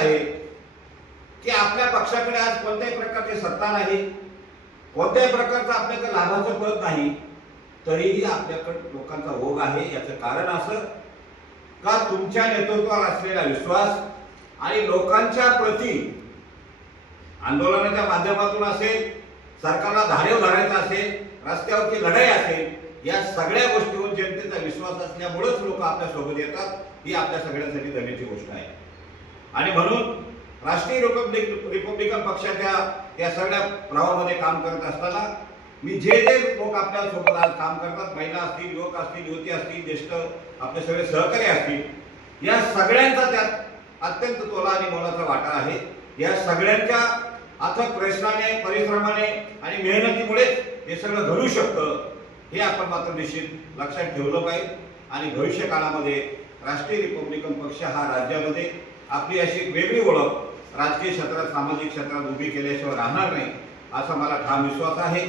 आहे की आपल्या पक्षाकडे आज कोणत्याही प्रकारची सत्ता नाही कोणत्याही प्रकारचं आपल्याकडे लाभाचं पद नाही तरीही आपल्याकडे लोकांचा ओघ आहे. याचं कारण असं का तुमच्या नेतृत्वावर असलेला विश्वास आणि लोकांच्या प्रती आंदोलनाच्या माध्यमातून असेल सरकारला धारेव धरायचं असेल रस्त्यावरची लढाई असेल या सगळ्या गोष्टीवर जनतेचा विश्वास असल्यामुळेच लोक आपल्यासोबत येतात. ही आपल्या सगळ्यांसाठी धन्याची गोष्ट आहे. आणि म्हणून राष्ट्रीय रिपब्लिक रिपब्लिकन पक्षाच्या या सगळ्या प्रवाहामध्ये काम करत असताना मी जे जे लोक आपल्यासोबत आज काम करतात महिला असतील युवक असतील युवती असतील ज्येष्ठ आपले सगळे सहकारी असतील या सगळ्यांचा त्यात अत्यंत तोला आणि मोलाचा वाटा आहे. या सगळ्यांच्या अथक प्रयत्नाने परिश्रमाने आणि मेहनतीमुळे हे सगळं घडू शकतं हे आपण मात्र निश्चित लक्षात ठेवलं पाहिजे. आणि भविष्य काळामध्ये राष्ट्रीय रिपब्लिकन पक्ष हा राज्यामध्ये आपली अशी एक वेगळी ओळख राजकीय क्षेत्रात सामाजिक क्षेत्रात उभी केल्याशिवाय राहणार नाही असा मला ठाम विश्वास आहे.